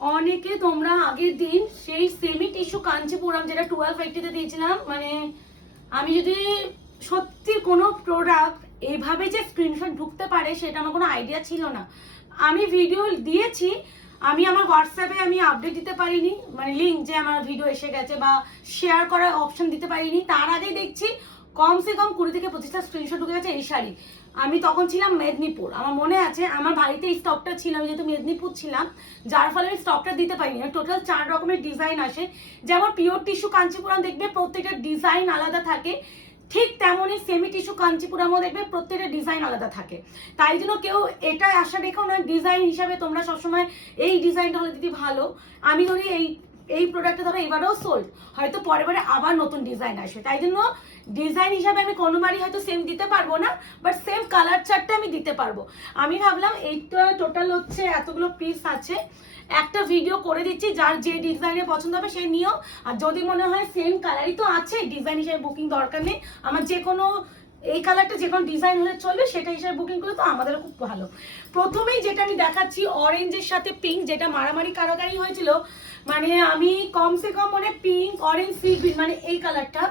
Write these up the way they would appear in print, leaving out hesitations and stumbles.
অনেকে তোমরা আগের দিন সেই সেমি টিস্যু কাঞ্চিপুরম যেটা 1280 দিয়েছিলাম, মানে আমি যদি সত্যি কোনো প্রোডাক্ট এইভাবে যে স্ক্রিনশট ঢুকতে পারে সেটা আমার কোনো আইডিয়া ছিল না। আমি ভিডিও দিয়েছি, আমি আমার হোয়াটসঅ্যাপে আমি আপডেট দিতে পারিনি, মানে লিঙ্ক যে আমার ভিডিও এসে গেছে বা শেয়ার করার অপশন দিতে পারিনি। তার আগেই দেখছি কমসে কম 20 থেকে 25টা স্ক্রিনশট ঢুকে গেছে এই শাড়ি। আমি তখন ছিলাম মেদিনীপুর, আমার মনে আছে আমার বাড়িতে এই স্টকটা ছিল, আমি যেহেতু মেদিনীপুর ছিলাম যার ফলে আমি স্টকটা দিতে পারিনি। টোটাল 4 রকমের ডিজাইন আসে, যেমন পিওর টিস্যু কাঞ্চিপুরম দেখবে প্রত্যেকটা ডিজাইন আলাদা থাকে, ঠিক তেমনই সেমি টিস্যু কাঞ্চিপুরমও দেখবে প্রত্যেকটা ডিজাইন আলাদা থাকে। তাই জন্য কেউ এটা আশা রেখো না ডিজাইন হিসাবে তোমরা সবসময় এই ডিজাইনটা হলে দিদি ভালো। আমি ধরি এই প্রোডাক্টটা ধরো এবারেও সোল্ড, হয়তো পরের বারে আবার নতুন ডিজাইন আসবে, তাই জন্য ডিজাইন হিসাবে আমি কোনোবারই হয়তো সেম দিতে পারবো না, বাট সেম কালার চার্টটা আমি দিতে পারবো। আমি ভাবলাম এইটা টোটাল হচ্ছে এতগুলো পিস আছে, একটা ভিডিও করে দিচ্ছি, যার যে ডিজাইনে পছন্দ হবে সে নিও। আর যদি মনে হয় সেম কালারই তো আছে, ডিজাইন হিসেবে বুকিং দরকার নেই, আমার যে কোনো এই কালারটা যে কোনো ডিজাইন হলে চলবে সেটা হিসেবে বুকিং করলে তো আমাদেরও খুব ভালো। প্রথমেই যেটা আমি দেখাচ্ছি অরেঞ্জের সাথে পিঙ্ক, যেটা মারামারি কারাকারি হয়েছিল, মানে আমি কমসে কম মানে পিঙ্ক অরেঞ্জ সি গ্রিন মানে এই কালারটা,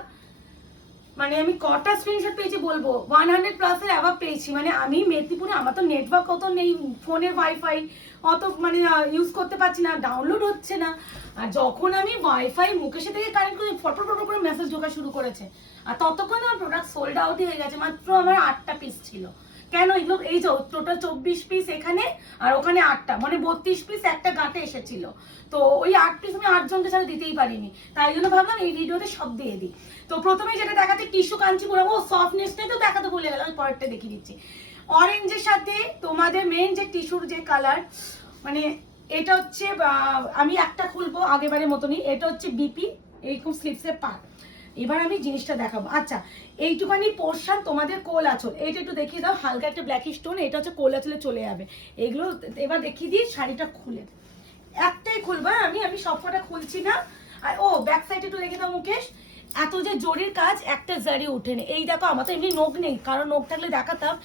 মানে আমি কটা স্ক্রিনশট পেয়েছি বলবো 100+ এর অ্যাভাব পেয়েছি। মানে আমি মেদিনীপুরে, আমার তো নেটওয়ার্ক অত নেই, ফোনের ওয়াইফাই অত মানে ইউজ করতে পারছি না, ডাউনলোড হচ্ছে না। আর যখন আমি ওয়াইফাই মুকেশের থেকে কানেক্ট করে ফটো করে মেসেজ ঢোকা শুরু করেছে, আর ততক্ষণ আমার প্রোডাক্ট সোল্ড আউটই হয়ে গেছে। মাত্র আমার 8টা পিস ছিল। কেন এগুলো, এই যে টোটাল 24 পিস এখানে আর ওখানে 8টা, মানে 32 পিস একটা গাঁটে এসেছিল। তো ওই 8 পিস আমি 8 জনকে ছাড়া দিতেই পারিনি, তাই জন্য ভাবলাম এই ভিডিওতে সব দিয়ে দিই। তো প্রথমে যেটা দেখাতে টিস্যু কাঞ্চিপুরম, ও সফটনেসটাই তো দেখাতে ভুলে গেলাম, আমি পরেরটা দেখিয়ে দিচ্ছি। অরেঞ্জের সাথে তোমাদের মেন যে টিস্যুর যে কালার, মানে এটা হচ্ছে আমি একটা খুলবো আগেবারের মতনই, এটা হচ্ছে বিপি, এইরকম স্লিপসের পার্ট। এবার আমি জিনিসটা দেখাবো। আচ্ছা, এইটুখানি পোর্শন তোমাদের কোল আঁচল, এইটা একটু দেখিয়ে দাও, হালকা একটা ব্ল্যাকিশ টোন, এটা হচ্ছে কোল আঁচলে চলে যাবে। এগুলো এবার দেখিয়ে দিই শাড়িটা খুলে, একটাই খুলবা, আমি সবকটা খুলছি না। আর ও ব্যাক সাইডে একটু দেখে দাও মুকেশ, এত যে জরির কাজ একটা জারি উঠেনি। এই দেখো, আমার তো এমনি নখ নেই, কারণ নখ থাকলে দেখাতাম।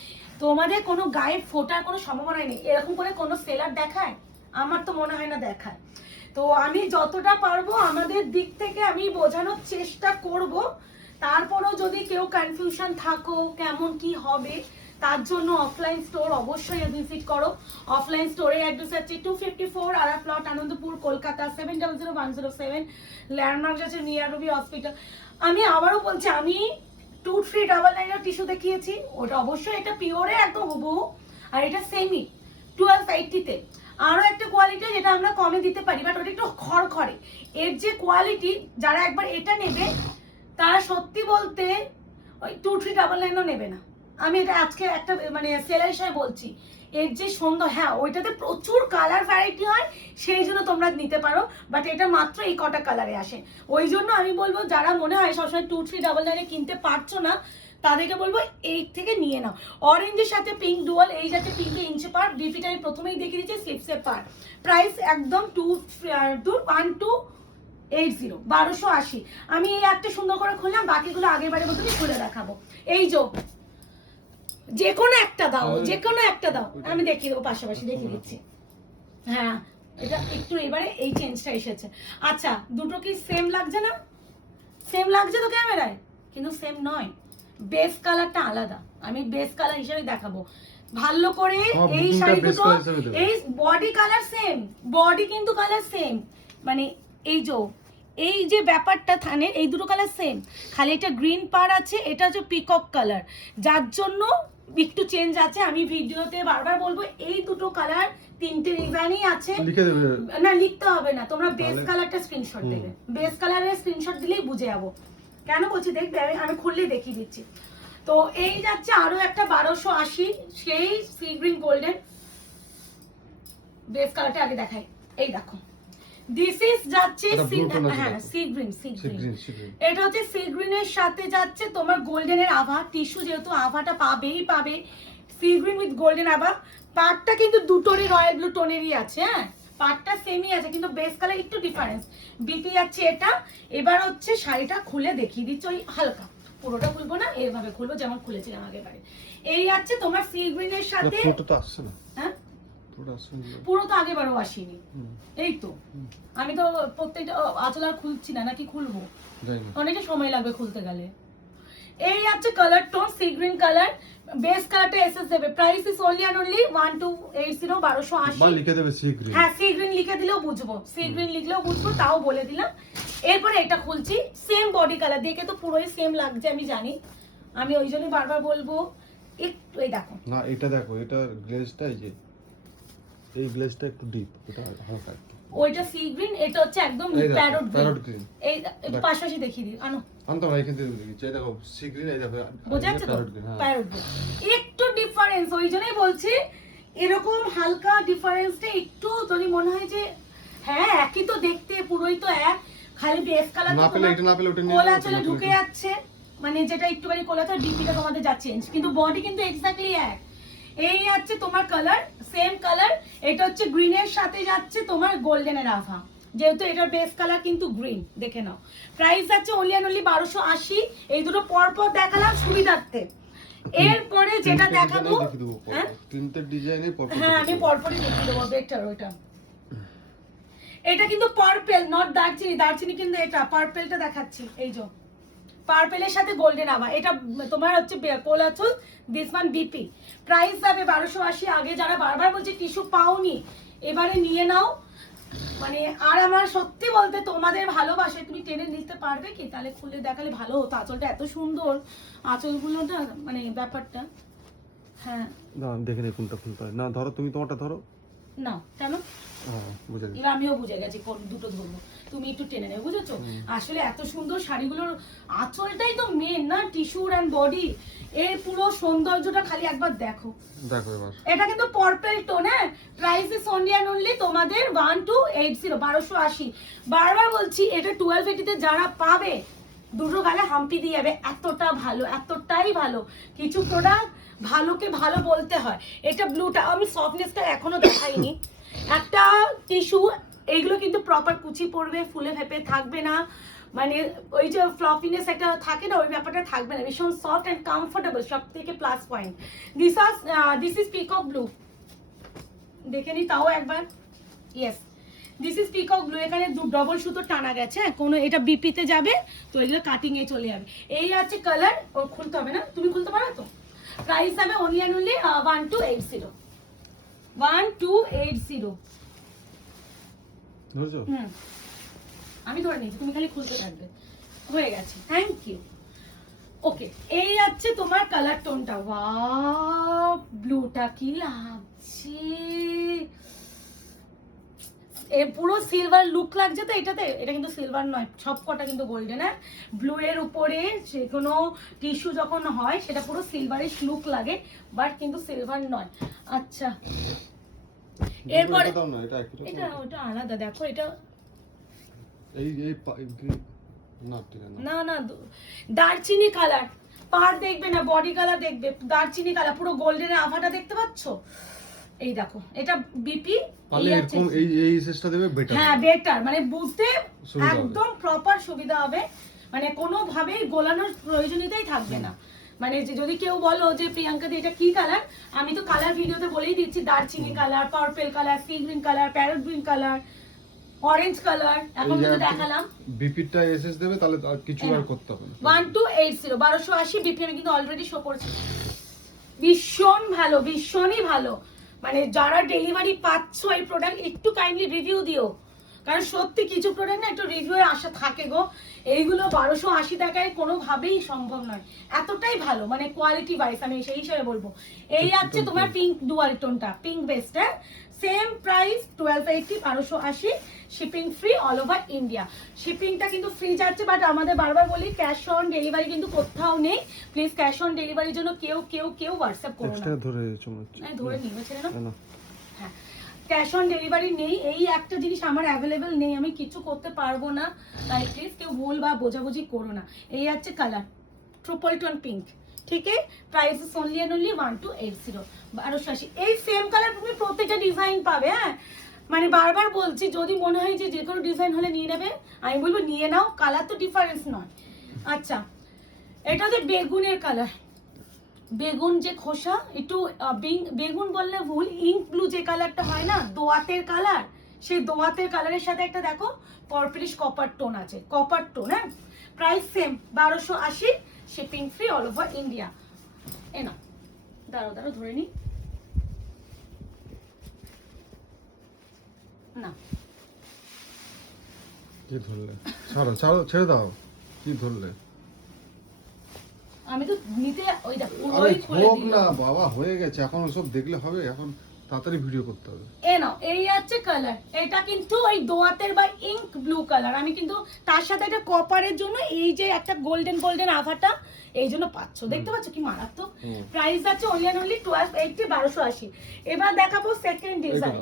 তোমাদের কোনো গায়ে ফোটার কোনো সম্ভাবনা নেই, এরকম করে কোনো সেলার দেখায়? আমার তো মনে হয় না দেখায়। তো আমি যতটা পারবো আমাদের দিক থেকে আমি বোঝানোর চেষ্টা করব। তারপরও যদি কেউ কনফিউশন থাকো কেমন কি হবে, তার জন্য অফলাইন স্টোর অবশ্যই ভিজিট করো। অফলাইন স্টোরে অ্যাড্রেস আছে 254 আরা প্লট, আনন্দপুর, কলকাতা 700107। ল্যান্ডমার্ক আছে নিয়ার রবি হসপিটাল। আমি আবারও বলছি, আমি 2399 টিস্যু দেখিয়েছি, ওটা অবশ্যই এটা পিওরে একদম হুবহু, আর এটা সেমি 1280-তে। আরো একটা কোয়ালিটি যেটা আমরা কমে দিতে পারি, বাট ওটা একটু খড়খড়ে। এর যে কোয়ালিটি, যারা একবার এটা নেবে তারা সত্যি বলতে ওই 2399ও নেবে না। আমি এটা আজকে একটা মানে সেলার হিসেবে বলছি, এর যে সুন্দর, হ্যাঁ ওইটাতে প্রচুর কালার ভ্যারাইটি হয়, সেই জন্য তোমরা নিতে পারো, বাট এটা মাত্র এই কটা কালারে আসে। ওই জন্য আমি বলবো যারা মনে হয় সবসময় 2399 কিনতে পারছো না, তাদেরকে বলবো এই থেকে নিয়ে নাও। অরেঞ্জের সাথে পিঙ্ক ডুয়াল, এই যাতে পিঙ্কে ইঞ্চি পার, ডিপিটা আমি প্রথমেই দেখিয়ে দিচ্ছি স্লিপসের পার। প্রাইস একদম 1280। আমি এই একটা সুন্দর করে খুললাম, বাকিগুলো আগের বারের মতনই খুলে দেখাবো। এই যে কোনো একটা দাও, যে কোনো একটা দাও, আমি দেখিয়ে দেবো, পাশাপাশি দেখিয়ে দিচ্ছি। হ্যাঁ, এটা একটু এবারে এই চেঞ্জটা এসেছে। আচ্ছা, দুটো কি সেম লাগছে না? সেম লাগছে তো ক্যামেরায়, কিন্তু সেম নয়, বেস কালারটা আলাদা। আমি বেস কালার হিসেবে দেখাবো ভালো করে। এই শাড়ি দুটো এই বডি কালার সেম, বডি কিন্তু কালার সেম, মানে এই যে ব্যাপারটা থানে, এই দুটো কালার সেম, খালি এটা গ্রিন পার আছে, এটা হচ্ছে পিকক কালার, যার জন্য একটু চেঞ্জ আছে। আমি ভিডিওতে বারবার বলবো এই দুটো কালার 3টে ডিজাইনই আছে, না লিখতে হবে না, তোমরা বেস কালারটা স্ক্রিনশট দেবে, বেস কালারের স্ক্রিনশট দিলেই বুঝে যাবো। কেন বলছি দেখবে, আমি খুললেই দেখিয়ে দিচ্ছি। তো এই যাচ্ছে আরো একটা 1280, সেই সি গ্রিন গোল্ডেন, বেস কালারটা আগে দেখাই। এই দেখো, দিস ইজ যাচ্ছে হ্যাঁ সি গ্রিন, এটা হচ্ছে সি গ্রিনের সাথে যাচ্ছে তোমার গোল্ডেনের আভা, টিস্যু যেহেতু আভাটা পাবে, সি গ্রিন উইথ গোল্ডেন আভা। পার্টটা কিন্তু দুটোরই রয়্যাল ব্লু টোনেরই আছে, হ্যাঁ পার্টটা সেমই আছে, কিন্তু বেস কালার একটু ডিফারেন্স। বিপি যাচ্ছে এটা। এবার হচ্ছে শাড়িটা খুলে দেখিয়ে দিচ্ছি, ওই হালকা, পুরোটা খুলবো না, এইভাবে খুলবো যেমন খুলেছিলাম আগেবারে। এই আছে তোমার সি গ্রিনের সাথে, হ্যাঁ পুরো তো আগেবারও আসেনি, এই তো আমি তো প্রত্যেকটা আঁচল আর খুলছি না, নাকি খুলবো? অনেকটা সময় লাগবে খুলতে গেলে। এই আছে colour tone sea green colour, base কালারটা এসএস দেবে। Price is only and only 1280 1280। বা লিখে দেবে সি গ্রিন। হ্যাঁ সি গ্রিন লিখে দিলেও বুঝবো, সি গ্রিন লিখলেও বুঝবো, তাও বলে দিলাম। এরপরে এটা খুলছি, সেম বডি কালার, দেখে তো পুরোই সেম লাগছে আমি জানি, আমি ওই জন্যই বারবার বলবো একটু এই দেখো না এটা দেখো, এটার গ্লেজটা এই যে এই গ্লেজটা একটু ডিপ, এটা হালকা একটু। ওইটা সি গ্রিন, এটা হচ্ছে একদম প্যারট গ্রিন। এই একটু পাশাপাশি দেখিয়ে দিই, আনো আনতো না, এখান থেকে দেখি, এই দেখো সি গ্রিন, এই দেখো বোঝা যাচ্ছে তো প্যারট গ্রিন, একটু ডিফারেন্স। ওই জন্যই বলছি এরকম হালকা ডিফারেন্সটা একটু যদি মনে হয় যে হ্যাঁ একই তো দেখতে, পুরোই তো এক, খালি বেস কালার না পেলে এটা না পেলে ওটা নিয়ে কোলা চলে ঢুকে যাচ্ছে, মানে যেটা একটুখানি কোলা চলে ডিপিটা তোমাদের যা চেঞ্জ, কিন্তু বডি কিন্তু এক্স্যাক্টলি এক। এই আছে তোমার কালার, সেম কালার, এটা হচ্ছে গ্রিনের সাথে যাচ্ছে তোমার গোল্ডেনের আভা, যেহেতু এটার বেস কালার কিন্তু গ্রিন, দেখে নাও। প্রাইস আছে অনলি এন্ড অনলি 1280। এই দুটো পর পর দেখালাম সুবিধার্থে। এরপরে যেটা দেখাবো, হ্যাঁ তিনটে ডিজাইনে পর পর, হ্যাঁ আমি পরপরই দেখিয়ে দেবো। বেটার ওইটা, এটা কিন্তু পার্পল নট দারচিনি, দারচিনি কিন্তু এটা পার্পলটা দেখাচ্ছি, এই যে পার্পলের সাথে গোল্ডেন আভা, এটা তোমার হচ্ছে কোলাচল, দিস ওয়ান বিপি। প্রাইস যাবে 1280। আগে যারা বারবার বলছে টিস্যু পাওনি, এবারে নিয়ে নাও। মানে আর আমার সত্যি বলতে তোমাদের ভালোবাসে, তুমি টেনে নিতে পারবে কি? তাহলে খুলে দেখালে ভালো হতো, আঁচলটা এত সুন্দর, আঁচলগুলোটা মানে ব্যাপারটা। হ্যাঁ না দেখে নে কোনটা খুলতে হয়। না ধরো তুমি তোমারটা ধরো না, কেন বুঝে গেছি, এবার আমিও বুঝে গেছি কোন দুটো ধরবো, তুমি একটু টেনে নেবে, বুঝেছো? আসলে এত সুন্দর শাড়িগুলোর আঁচলটাই তো মেন না, টিস্যুর এন্ড বডি, এর পুরো সৌন্দর্যটা খালি একবার দেখো। দেখো এবার এটা কিন্তু পার্পল টোন, হ্যাঁ price is only and only তোমাদের 1280 1280। বারবার বলছি এটা 1280 তে যারা পাবে দুটো গালে হাম্পি দিয়ে যাবে, এতটা ভালো, এতটাই ভালো। কিছু প্রোডাক্ট ভালোকে ভালো বলতে হয়। এটা ব্লুটা আমি সফটনেসটা এখনো দেখাইনি, একটা টিস্যু, এইগুলো কিন্তু প্রপার কুচি পড়বে, ফুলে ফেপে থাকবে না, মানে ওই যে ফ্লফিনেস একটা থাকে না, ওই ব্যাপারটা থাকবে না, ভীষণ সফট এন্ড কমফোর্টেবল, সব থেকে plus point. This is peacock blue, দেখে নি তাও একবার, yes this is peacock blue. এখানে ডবল সুতো টানা গেছে, কোনো এটা বিপিতে যাবে তো এগুলো কাটিং এ চলে যাবে। এই আছে কালার, ও খুলতে হবে না, তুমি খুলতে পারো তো। প্রাইস যাবে অনলি এন্ড অনলি 1280 1280। বুঝছো? আমি ধরে নিয়েছি, তুমি খালি খুলতে থাকবে, হয়ে গেছে, থ্যাংক ইউ। ওকে, এই আছে তোমার কালার টোনটা, ওয়াও ব্লুটা কি লাগছে, এর পুরো সিলভার লুক লাগছে তো এটাতে। এটা কিন্তু সিলভার নয়, সব কটা কিন্তু গোল্ডেন। হ্যাঁ ব্লু এর উপরে যে কোনো টিস্যু যখন হয় সেটা পুরো সিলভারিশ লুক লাগে, বাট কিন্তু সিলভার নয়। আচ্ছা এরপরে এটা ওটা আলাদা, দেখো এটা এই না ঠিক আছে না না দারচিনি কালার, পার দেখবে না বডি কালার দেখবে, দারচিনি কালার পুরো গোল্ডেনের আভাটা দেখতে পাচ্ছো। এই দেখো এটা বিপি, এরকম এই সিস্টেমটা দেবে বেটার, হ্যাঁ বেটার, মানে বুঝতে একদম প্রপার সুবিধা হবে, মানে কোনো ভাবেই গোলানোর প্রয়োজনীয়তাই থাকবে না। মানে যদি কেউ বলো যে প্রিয়াঙ্কা দি এটা কি কালার, আমি তো কালার ভিডিওতে বলেই দিচ্ছি, দারচিনি colour, purple colour, C green colour, parrot green colour, orange colour, এখন তো দেখালাম। বিপিটা এসএস দেবে, তাহলে কিছু আর করতে হবে না। 1280 1280 বিপি আমি কিন্তু অলরেডি শো করছি। ভীষণ ভালো, ভীষণই ভালো, মানে যারা ডেলিভারি পাচ্ছ এই প্রোডাক্ট একটু কাইন্ডলি রিভিউ দিও, কারণ সত্যি কিছু প্রোডাক্ট না একটু রিভিউ এর আশা থাকে গো। এইগুলো 1280 টাকায় কোনোভাবেই সম্ভব নয়, এতটাই ভালো, মানে কোয়ালিটি ওয়াইজ আমি সেই হিসেবে বলবো। এই আছে তোমার পিঙ্ক ডুয়াল টোনটা, পিঙ্ক বেসটা, same price 1280 1280, shipping free all over India. শিপিংটা কিন্তু ফ্রি যাচ্ছে, বাট আমাদের বারবার বলি ক্যাশ অন ডেলিভারি কিন্তু কোথাও নেই। প্লিজ ক্যাশ অন ডেলিভারির জন্য কেউ হোয়াটসঅ্যাপ করো না, ধরে নিবে ছেড়ে না, হ্যাঁ ক্যাশ অন ডেলিভারি নেই, এই একটা জিনিস আমার অ্যাভেলেবেল নেই, আমি কিছু করতে পারবো না, তাই প্লিজ কেউ ভুল বা বোঝাবুঝি করো না। এই আছে কালার ট্রিপল টোন পিঙ্ক, ঠিক আছে, price is only and only 1280 1280। এই সেম কালার তুমি প্রত্যেকটা ডিজাইন পাবে, হ্যাঁ মানে বারবার বলছি যদি মনে হয় যে কোনো ডিজাইন হলে নিয়ে নেবে, আমি বলবো নিয়ে নাও, কালার তো ডিফারেন্স নয়। আচ্ছা এটা হচ্ছে বেগুনের কালার, বেগুন যে খোসা একটু বেগুন বললে ভুল, ইঙ্ক ব্লু যে কালারটা হয় না দোয়াতের কালার, সেই দোয়াতের কালারের সাথে একটা দেখো পার্পলিশ কপার টোন আছে, কপার টোন। হ্যাঁ, price same 1280, shipping free all over India. এ না দাঁড়ো ধরে নি না, কি ধরলে? ছাড়ো ছেড়ে দাও। কি ধরলে? আমি তো নিতে ওই দেখো আরে পুরোই খুলে হোক দিল। না বাবা, হয়ে গেছে, এখন ওসব দেখলে হবে? এখন তাড়াতাড়ি ভিডিও করতে হবে। এ নাও, এই আছে কালার, এটা কিন্তু ওই দোয়াতের বা ইঙ্ক ব্লু কালার। আমি কিন্তু তার সাথে একটা কপারের জন্য এই যে একটা গোল্ডেন আভাটা এই জন্য পাচ্ছ, দেখতে পাচ্ছ কি মারাত্মক। প্রাইস আছে অনলি 1280, 1280। এবার দেখাবো সেকেন্ড ডিজাইন,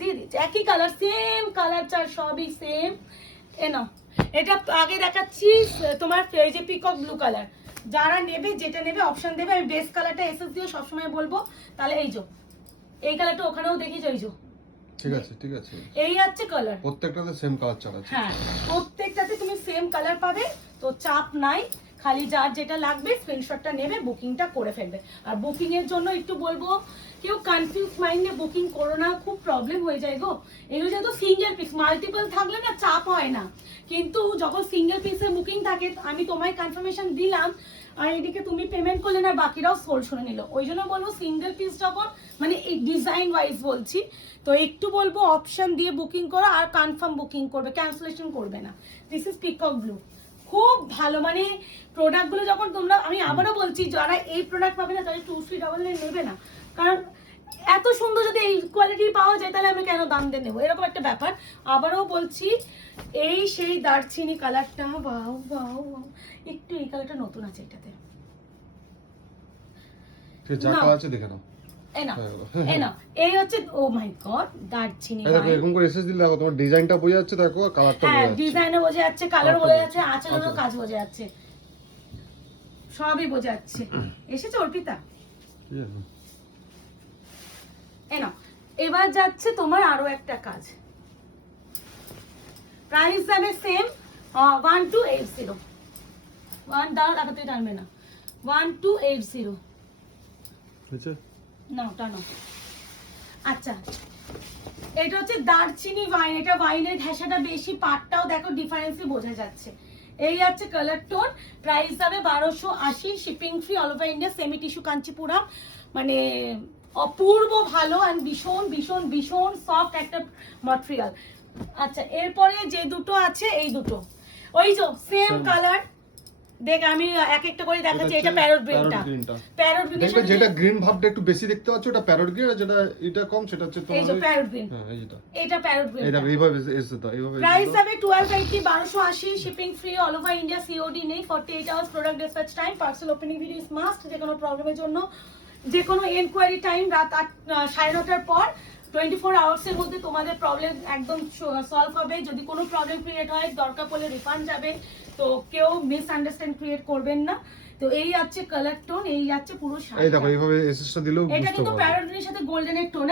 দিয়ে দিচ্ছি একই কালার, সেম কালার চার সবই সেম। এ নাও, এটা আগে দেখাচ্ছি তোমার এই যে পিকক ব্লু কালার। যারা নেবে যেটা নেবে অপশন দেবে, আমি বেস কালারটা এসএস দিয়ে সবসময় বলবো। তাহলে এই যে এই কালারটা ওখানেও দেখিয়েছো, এই যে ঠিক আছে। এই আছে কালার, প্রত্যেকটাতে সেম কালার চার আছে। হ্যাঁ প্রত্যেকটাতে তুমি সেম কালার পাবে, তো চাপ নাই। খালি যার যেটা লাগবে স্ক্রিনশটটা নেবে, বুকিংটা করে ফেলবে। আর বুকিং এর জন্য একটু বলবো, কেউ কনফিউজ মাইন্ডে বুকিং করো না, খুব প্রবলেম হয়ে যায় গো। এগুলো যেহেতু সিঙ্গেল পিস, মাল্টিপল থাকলে না চাপ হয় না, কিন্তু যখন সিঙ্গেল পিসের বুকিং থাকে আমি তোমায় কনফার্মেশন দিলাম আর এদিকে তুমি পেমেন্ট করলে না, বাকিরাও সোল শুনে নিল। ওই জন্য বলবো সিঙ্গেল পিস যখন, মানে এই ডিজাইন ওয়াইজ বলছি, তো একটু বলবো অপশন দিয়ে বুকিং করো আর কনফার্ম বুকিং করবে, ক্যান্সেলেশন করবে না। দিস ইজ পিকক ব্লু, খুব ভালো। মানে প্রোডাক্টগুলো যখন তোমরা, আমি আবারও বলছি যারা এই প্রোডাক্ট পাবে না তারা 2399 নেবে না, কারণ এত সুন্দর যদি এই কোয়ালিটি পাওয়া যায় তাহলে আমি কেন দাম দিয়ে নেবো, এরকম একটা ব্যাপার। আবারও বলছি, এই সেই দারচিনি কালারটা, বাউ বাউ বাউ, একটু এই কালারটা নতুন আছে এটাতে। যা কালার আছে দেখে নাও। এই হচ্ছে ও মাই গড দারচিনি। দেখো এরকম করে এসএস দিলে দেখো তোমার ডিজাইনটা বোঝা যাচ্ছে, দেখো কালারটা বোঝা হ্যাঁ যাচ্ছে। ডিজাইনও বোঝা যাচ্ছে, কালার বোঝা যাচ্ছে, আঁচলেরও কাজ বোঝা যাচ্ছে, সবই বোঝা যাচ্ছে। এসেছে অর্পিতা? এবার যাচ্ছে তোমার আরো একটা কাজ, প্রাইস যাবে সেম 1280। দাঁড়া দেখাতে টানবে না, 1280 না টানো। আচ্ছা, এটা হচ্ছে দারচিনি ওয়াইন, এটা ওয়াইনের ঘেঁষাটা বেশি, পাটটাও দেখো ডিফারেন্সই বোঝা যাচ্ছে। এই আছে কালার টোন, প্রাইস যাবে 1280, shipping free all over India, semi tissue Kanchipuram, মানে অপূর্ব ভালো অ্যান্ড ভীষণ ভীষণ ভীষণ সফট একটা ম্যাটেরিয়াল। আচ্ছা, এরপরে যে দুটো আছে এই দুটো ওই যে সেম কালার, দেখ আমি এক একটা করে দেখাচ্ছি। এটা প্যারট গ্রিনটা, প্যারট গ্রিন, দেখবে যেটা গ্রিন ভাবটা একটু বেশি দেখতে পাচ্ছ ওটা প্যারট গ্রিন, আর যেটা এটা কম সেটা হচ্ছে তোমার এই যে প্যারট গ্রিন। হ্যাঁ এটা প্যারট গ্রিন, এটা এইভাবে এসে দাও, এইভাবে প্রাইস হবে 1280, 1280, shipping free all over India, COD নেই, 48 hours product dispatch time, parcel opening video is must. যে কোনো প্রবলেমের জন্য, যে কোনো এনকোয়ারি টাইম রাত 9:30টার পর 24 আওয়ার্সের মধ্যে তোমাদের প্রবলেম একদম সলভ হবে। যদি কোনো প্রবলেম ক্রিয়েট হয় দরকার পড়লে রিফান্ড যাবে, তো কেউ মিসআন্ডারস্ট্যান্ড ক্রিয়েট করবেন না। তো এই আছে কালার টোন, এই আছে পুরো শাড়ি। এই দেখো এইভাবে এসএসটা দিলেও এটা বুঝতে কিন্তু পারবে। প্যারট গ্রিনের সাথে গোল্ডেনের টোন,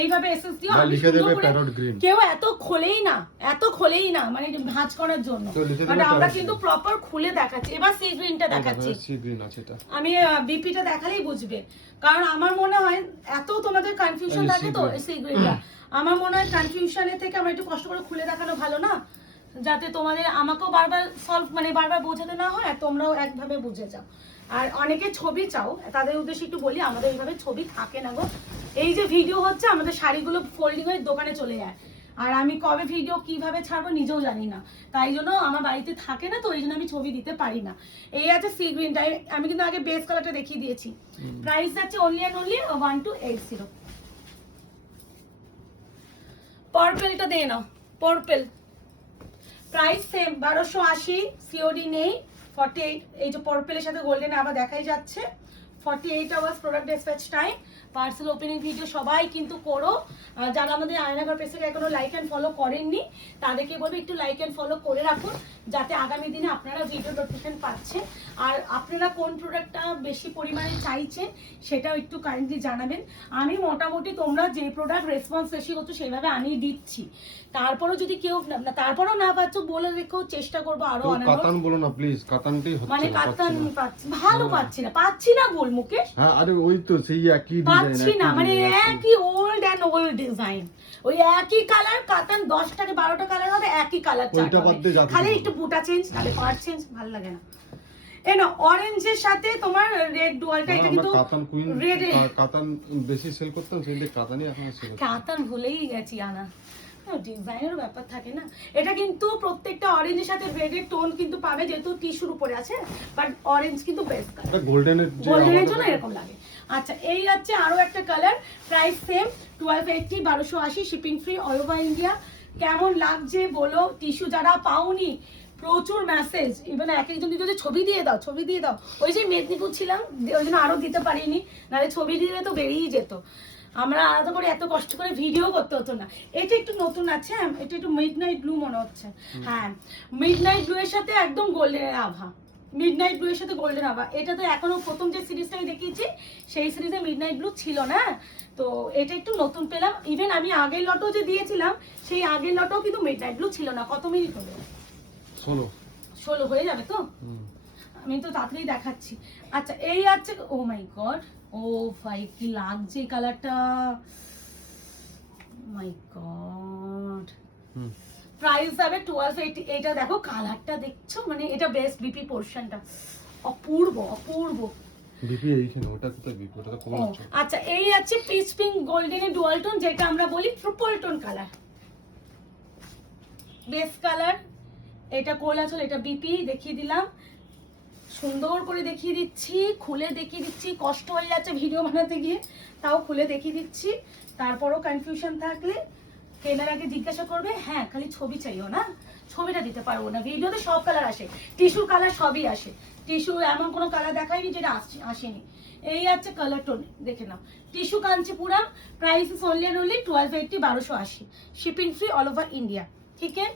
এইভাবে এসএস দিও, বা আমি লিখে সুন্দর দেবে করে, প্যারট গ্রিন। কেউ এত খোলেই না মানে ভাঁজ করার জন্য, তো লিখে দেবে মানে আমরা প্যারট কিন্তু প্রপার খুলে দেখাচ্ছি। এবার সি গ্রিনটা দেখাচ্ছি, সি গ্রিন আছে এটা, আমি বিপিটা দেখালেই বুঝবে, কারণ আমার মনে হয় এত তোমাদের কনফিউশন এই থাকে তো sea green। সি গ্রিনটা, আমার মনে হয় কনফিউশনের থেকে আমরা একটু কষ্ট করে খুলে দেখানো ভালো না, যাতে তোমাদের আমাকেও বারবার সলভ মানে বারবার বোঝাতে না হয় আর তোমরাও একভাবে বুঝে যাও। আর অনেকে ছবি চাও, তাদের উদ্দেশ্যে একটু বলি, আমাদের এইভাবে ছবি থাকে না গো। এই যে ভিডিও হচ্ছে আমাদের শাড়িগুলো ফোল্ডিং হয়ে দোকানে চলে যায়, আর আমি কবে ভিডিও কিভাবে ছাড়বো নিজেও জানি না, তাই জন্য আমার বাড়িতে থাকে না, তো ওই জন্য আমি ছবি দিতে পারি না। এই আছে সি গ্রিনটা, আমি কিন্তু আগে বেস কালারটা দেখিয়ে দিয়েছি। প্রাইস আছে অনলি 1280। পার্পলটা দিয়ে নাও, পার্পল প্রাইস সেম 1280, সিওডি নেই, 48। এই যে পার্পলের সাথে গোল্ডেন আবার দেখাই যাচ্ছে, 48 hours product dispatch time, parcel opening video সবাই কিন্তু করো। যারা আমাদের আয়নাঘর পেজটাকে এখনো লাইক অ্যান্ড ফলো করেননি তাদেরকে বলবো একটু লাইক অ্যান্ড ফলো করে রাখুন, যাতে আগামী দিনে আপনারা ভিডিও নোটিফিকেশন পাচ্ছেন। আর আপনারা কোন প্রোডাক্টটা বেশি পরিমাণে চাইছেন সেটাও একটু কাইন্ডলি জানাবেন। আমি মোটামুটি তোমরা যে প্রোডাক্ট রেসপন্স বেশি করছো সেভাবে আনিয়ে দিচ্ছি। তারপরও যদি কেউ তারপরও না পাচ্ছ বলে রেখো, চেষ্টা করবো আরো আনানোর। কাতান বলো না প্লিজ, কাতানটাই হচ্ছে মানে না, কাতান পাচ্ছি না। পাচ্ছি, ভালো পাচ্ছি না বল মুকেশ। হ্যাঁ আরে ওই তো সেই একই পাচ্ছি ডিজাইন, না, মানে একই ওল্ড অ্যান্ড ওল্ড ডিজাইন, ওই একই কালার। কাতান 10টাকে 12টা কালার হবে, একই কালার চার্ট ওইটা বাদ দিয়ে যাবে। খালি একটু বুটা চেঞ্জ, তাহলে পার্ট চেঞ্জ, ভালো লাগে না। এনো অরেঞ্জের সাথে তোমার রেড ডুয়ালটা, এটা কিন্তু কাতান কুইন, রেড, কাতান বেশি সেল করতাম, সেই দিয়ে কাতানই এখন সেল করছি। কাতান ভুলেই গেছি আনা, ডিজাইনের ব্যাপার থাকে না। এটা কিন্তু প্রত্যেকটা অরেঞ্জের সাথে রেডের টোন কিন্তু পাবে, যেহেতু টিস্যুর উপরে আছে, বাট অরেঞ্জ কিন্তু বেস্ট কালার, এটা গোল্ডেনের যে গোল্ডেনের জন্য এরকম লাগে। আচ্ছা এই আছে আরো একটা colour, price same 1280, 1280, shipping free all over India. কেমন লাগছে বলো? টিস্যু যারা পাওনি, প্রচুর মেসেজ, ইভেন এক একজন দিতে ছবি দিয়ে দাও, ছবি দিয়ে দাও। ওই যে মেদিনীপুর ছিলাম ওই জন্য আরো দিতে পারিনি, নাহলে ছবি দিলে তো বেরিয়েই যেত, আমরা আলাদা করে এত কষ্ট করে ভিডিও করতে হতো না। এটা একটু নতুন আছে, এটা একটু মিডনাইট ব্লু মনে হচ্ছে। হ্যাঁ মিডনাইট ব্লু এর সাথে একদম গোল্ডেনের আভা, মিডনাইট ব্লু এর সাথে গোল্ডেন আভা। এটা তো এখনো প্রথম যে সিরিজটা আমি দেখিয়েছি সেই সিরিজে মিডনাইট ব্লু ছিল না, তো এটা একটু নতুন পেলাম। ইভেন আমি আগের লটও যে দিয়েছিলাম সেই আগের লটও কিন্তু মিডনাইট ব্লু ছিল না। কত মিনিট হলো? 16 হয়ে যাবে তো, আমি তো তাড়াতাড়ি দেখাচ্ছি। আচ্ছা এই আছে, ও মাই গড, ও ভাই কি লাগছে এই কালারটা, মাই গড। প্রাইস হবে 1280। এটা দেখো কালারটা দেখছো, মানে এটা বেস্ট বিপি পোরশনটা, অপূর্ব অপূর্ব। বিপি এইখানে, ওটা কোথায় বিপি? ওটা তো কমন হচ্ছে। আচ্ছা এই আছে পিচ পিঙ্ক গোল্ডেনের ডুয়াল টোন, যেটা আমরা বলি triple tone colour, best colour. এটা কোলাচল, এটা বিপি দেখিয়ে দিলাম, সুন্দর করে দেখিয়ে দিচ্ছি, খুলে দেখিয়ে দিচ্ছি। কষ্ট হয়ে যাচ্ছে ভিডিও বানাতে গিয়ে, তাও খুলে দেখিয়ে দিচ্ছি। তারপরও কনফিউশন থাকলে কেনার আগে জিজ্ঞাসা করবে। হ্যাঁ খালি ছবি চাইও না, ছবিটা দিতে পারবো না। ভিডিওতে সব কালার আসে, টিস্যুর কালার সবই আসে, টিস্যু এমন কোনো কালার দেখায়নি যেটা আসেনি। এই আছে কালার টোন, দেখে নাও। Tissue Kanchipuram, price is only and only 1280, 1280, shipping free all over India. ঠিক আছে,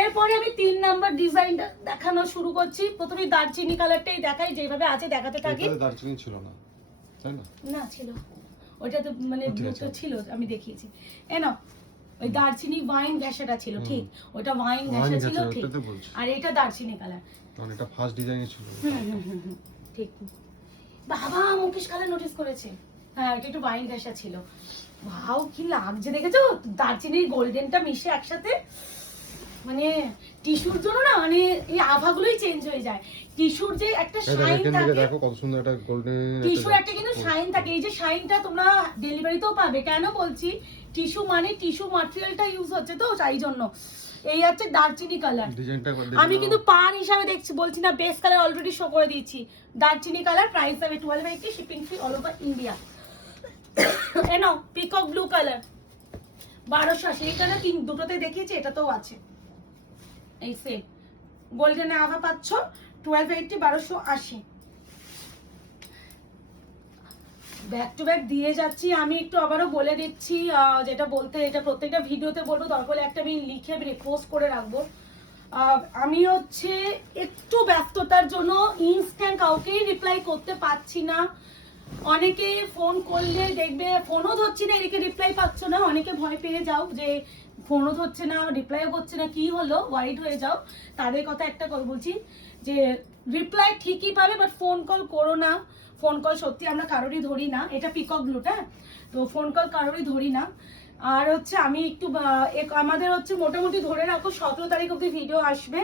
এরপরে আমি 3 নাম্বার ডিজাইনটা দেখানো শুরু করছি। প্রথমে দারচিনি কালারটাই দেখাই, যেভাবে আছে দেখাতে থাকি। এটা দারচিনি ছিল না, তাই না? না ছিল, ওইটা তো মানে ব্লুটা ছিল, আমি দেখিয়েছি। এনো ওই দারচিনি ওয়াইন ঘ্যাসাটা ছিল, ঠিক ওটা ওয়াইন ঘ্যাসা ছিল, ঠিক। আর এটা দারচিনি কালার, মানে এটা ফার্স্ট ডিজাইন ছিল। ঠিক। বাবা মুকেশ কালার নোটিস করেছে, হ্যাঁ এটা একটু ওয়াইন ঘ্যাসা ছিল। ভাও কি লাগছে দেখেছো, দারচিনির গোল্ডেনটা মিশে একসাথে, মানে টিস্যুর জন্য না, মানে এই আভাগুলোই চেঞ্জ হয়ে যায়। টিস্যুর যে একটা শাইন থাকে, দেখো কত সুন্দর একটা গোল্ডেন, টিস্যুর একটা কিন্তু শাইন থাকে। এই যে শাইনটা তোমরা ডেলিভারিতেও পাবে। কেন বলছি, টিস্যু মানে টিস্যু ম্যাটেরিয়ালটা ইউজ হচ্ছে তো, তাই জন্য। এই হচ্ছে দারচিনি কালার, ডিজাইনটা আমি কিন্তু পার হিসাবে দেখছি, বলছি না। বেস কালার অলরেডি শো করে দিয়েছি। দারচিনি কালার, প্রাইস হবে 1280, shipping free all over India. এনো পিকক ব্লু কালার 1280, এটা না দুটোতে দেখিয়েছি, এটাতেও আছে। এই সেম গোল্ডেনে আভা পাচ্ছ 1280, 1280। ব্যাক টু ব্যাক দিয়ে যাচ্ছি। আমি একটু আবারও বলে দিচ্ছি, যেটা বলতে, এটা প্রত্যেকটা ভিডিওতে বলবো, দরকার হলে একটা আমি লিখে পোস্ট করে রাখবো। আমি হচ্ছে একটু ব্যস্ততার জন্য ইনস্ট্যান্ট কাউকেই রিপ্লাই করতে পারছি না। অনেকে ফোন করলে দেখবে ফোনও ধরছি না, এদিকে রিপ্লাই পাচ্ছ না, অনেকে ভয় পেয়ে যাও যে ফোনও ধরছে না, রিপ্লাইও করছে না, কি হলো, ওয়াইড হয়ে যাও। তাদের কথা একটা কথা বলছি, যে রিপ্লাই ঠিকই পাবে, বাট ফোন কল করো না। ফোন কল সত্যি আমরা কারোরই ধরি না, এটা পিকক ব্লুটা, তো ফোন কল কারোরই ধরি না। আর হচ্ছে আমি একটু আমাদের হচ্ছে মোটামুটি ধরে রাখো 17 তারিখ অব্দি ভিডিও আসবে,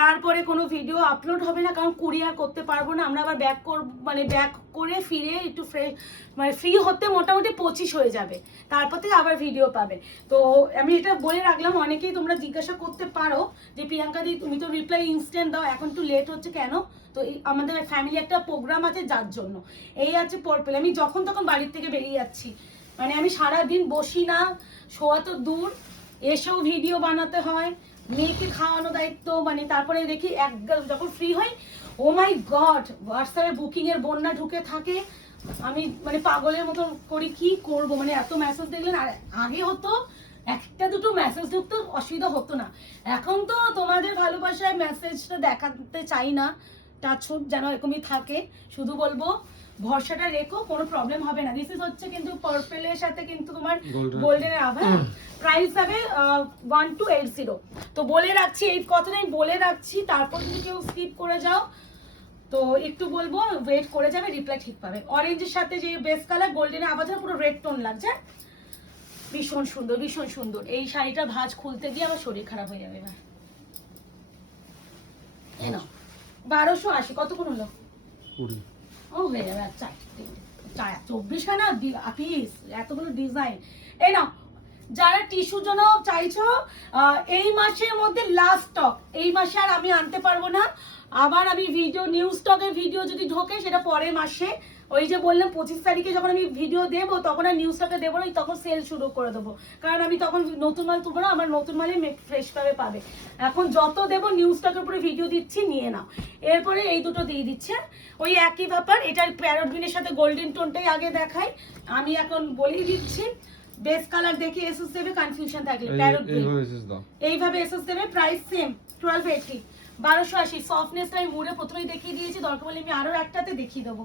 তারপরে কোনো ভিডিও আপলোড হবে না, কারণ কুরিয়ার করতে পারবো না আমরা। আবার ব্যাক করব, মানে ব্যাক করে ফিরে একটু ফ্রেশ, মানে ফ্রি হতে মোটামুটি 25 হয়ে যাবে, তারপর থেকে আবার ভিডিও পাবে। তো আমি এটা বলে রাখলাম, অনেকেই তোমরা জিজ্ঞাসা করতে পারো যে প্রিয়াঙ্কা দি তুমি তো রিপ্লাই ইনস্ট্যান্ট দাও, এখন একটু লেট হচ্ছে কেন? তো আমাদের ফ্যামিলি একটা প্রোগ্রাম আছে, যার জন্য। এই আছে পরপেল, আমি যখন তখন বাড়ির থেকে বেরিয়ে যাচ্ছি, মানে আমি সারাদিন বসি না, শোয়া তো দূর, এসেও ভিডিও বানাতে হয়, মেয়েকে খাওয়ানো দায়িত্ব, মানে তারপরে দেখি যখন ফ্রি হয়, ও মাই গড হোয়াটসঅ্যাপে বুকিং এর বন্যা ঢুকে থাকে, আমি মানে পাগলের মতো করি, কি করব, মানে এত মেসেজ দেখলেন। আর আগে হতো একটা দুটো মেসেজ ঢুকতো, অসুবিধা হতো না। এখন তো তোমাদের ভালোবাসায় মেসেজটা দেখাতে চাই না, টাচুট যেন এরকমই থাকে। শুধু বলবো ভরসাটা রেখো, কোনো প্রবলেম হবে না। দিস ইজ হচ্ছে কিন্তু পার্পেলের সাথে কিন্তু তোমার গোল্ডেনের আভা। প্রাইস হবে 1280। তো বলে রাখছি, এই কথাটা আমি বলে রাখছি, তারপর যদি কেউ স্কিপ করে যাও তো একটু বলবো, ওয়েট করে যাবে, রিপ্লাই ঠিক পাবে। অরেঞ্জের সাথে যে বেস কালার গোল্ডেনের আভাটা পুরো রেড টোন লাগছে, ভীষণ সুন্দর, ভীষণ সুন্দর। এই শাড়িটা ভাঁজ খুলতে গিয়ে আমার শরীর খারাপ হয়ে যাবে এবার। এই নাও 1280। কতক্ষণ হলো? 20। ও হয়ে যাবে। আচ্ছা 24 খানা পিস, এতগুলো ডিজাইন। এই নাও, যারা টিস্যুর জন্য চাইছো, এই মাসের মধ্যে লাস্ট স্টক, এই মাসে আর আমি আনতে পারবো না। আবার আমি ভিডিও, নিউ স্টকের ভিডিও যদি ঢোকে সেটা পরের মাসে, ওই যে বললাম 25 তারিখে যখন আমি ভিডিও দেবো তখন আর নিউ স্টকে দেবো না, তখন সেল শুরু করে দেবো। কারণ আমি তখন নতুন মাল তুলবো না, আমার নতুন মালই ফ্রেশ ভাবে পাবে। এখন যত দেবো নিউ স্টকের উপরে ভিডিও দিচ্ছি, নিয়ে নাও। এরপরে এই দুটো দিয়ে দিচ্ছে, ওই একই ব্যাপার। এটার প্যারট গ্রিনের সাথে গোল্ডেন টোনটাই আগে দেখাই, আমি এখন বলেই দিচ্ছি। বেস কালার দেখে এসএস দেবে, কনফিউশন থাকলে প্যারট গ্রিন এইভাবে এসএস দেবে। Price same 1280, 1280। সফটনেসটা আমি মুড়ে প্রথমেই দেখিয়ে দিয়েছি, দরকার হলে আমি আরো একটাতে দেখিয়ে দেবো।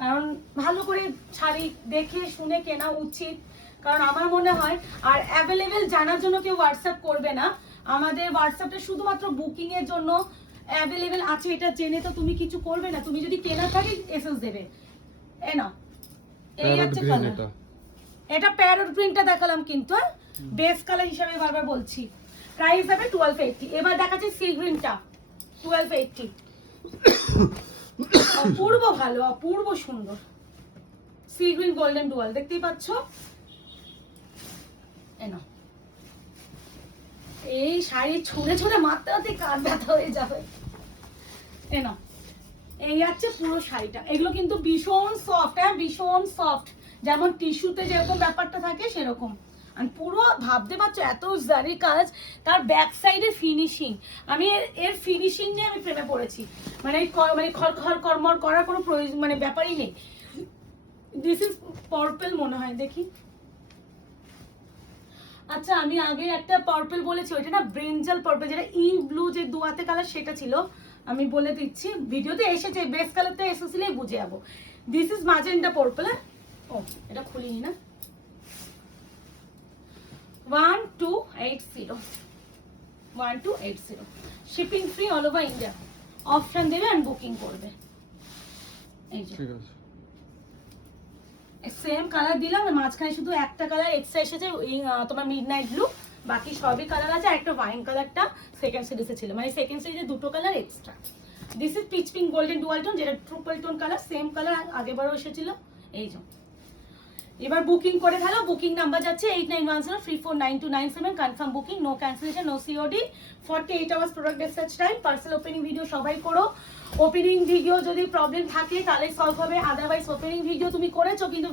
কারণ ভালো করে শাড়ি দেখে শুনে কেনা উচিত, কারণ আমার মনে হয়। আর অ্যাভেলেবেল জানার জন্য কেউ হোয়াটসঅ্যাপ করবে না, আমাদের হোয়াটসঅ্যাপটা শুধুমাত্র বুকিং এর জন্য অ্যাভেলেবেল আছে। এটা জেনে তো তুমি কিছু করবে না, তুমি যদি কেনা থাকে এসএস দেবে। এ না, এই হচ্ছে কালার। এটা প্যারট গ্রিনটা দেখালাম কিন্তু বেস কালার হিসাবে বারবার বলছি। প্রাইস হবে 1280। এবার দেখাচ্ছি সি গ্রিনটা, 1280। অপূর্ব ভালো, অপূর্ব সুন্দর সি গ্রিন গোল্ডেন ডুয়াল, দেখতেই পাচ্ছ। এই শাড়ি ছুঁড়ে ছুঁড়ে মারতে মারতে কান ব্যথা হয়ে যাবে। এই আছে পুরো শাড়িটা। এগুলো কিন্তু ভীষণ সফট, হ্যাঁ ভীষণ সফট, যেমন টিস্যুতে যেরকম ব্যাপারটা থাকে সেরকম। আর পুরো ভাবতে পারছো এত জারি কাজ, তার ব্যাক সাইডে ফিনিশিং। আমি এর ফিনিশিং নিয়ে আমি প্রেমে পড়েছি, মানে খড় কর্মর করার কোনো প্রয়োজন মানে ব্যাপারই নেই। দিস ইজ পার্পল মনে হয়, দেখি। আচ্ছা আমি আগে একটা পার্পল বলেছি, ওইটা না ব্রিঞ্জাল পার্পল, যেটা ইঙ্ক ব্লু যে দুয়াতে কালার সেটা ছিল। আমি বলে দিচ্ছি, ভিডিওতে এসেছে, বেস কালারটা এসেছিলেই বুঝে যাবো। This is magenta purple. ও এটা খুলিনি না। 1280, 1280। Shipping free all over India. Option দেবে আর বুকিং করবে। এই যে ঠিক আছে, সেম কালার দিলাম, মাঝখানে শুধু একটা কালার এক্সট্রা এসেছে, ওই তোমার মিডনাইট ব্লু। বাকি সবই কালার আছে, আর একটা ওয়াইন কালারটা সেকেন্ড সিরিজে ছিল, মানে সেকেন্ড সিরিজে দুটো colour extra. This is peach pink golden dual tone, যেটা triple tone colour, same colour আগেবারও এসেছিল। এই যে এবার বুকিং করে ফেলো। বুকিং নাম্বার যাচ্ছে 8910349297। Confirm booking, no cancellation, no COD, 48 hours product dispatch time. Parcel opening video সবাই করো। ওপেনিং ভিডিও যদি প্রবলেম থাকে তাহলে সলভ হবে, আদারওয়াইজ ওপেনিং ভিডিও তুমি করেছো কিন্তু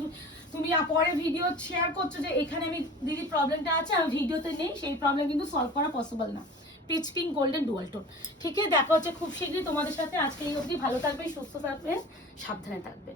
তুমি পরে ভিডিও শেয়ার করছো যে এখানে আমি দিদি প্রবলেমটা আছে, আমি ভিডিওতে নেই, সেই প্রবলেম কিন্তু সলভ করা পসিবল না। Pitch pink golden dual tone. ঠিক আছে, দেখা হচ্ছে খুব শীঘ্রই তোমাদের সাথে। আজকে এই অবধি, ভালো থাকবে, সুস্থ থাকবে, সাবধানে থাকবে।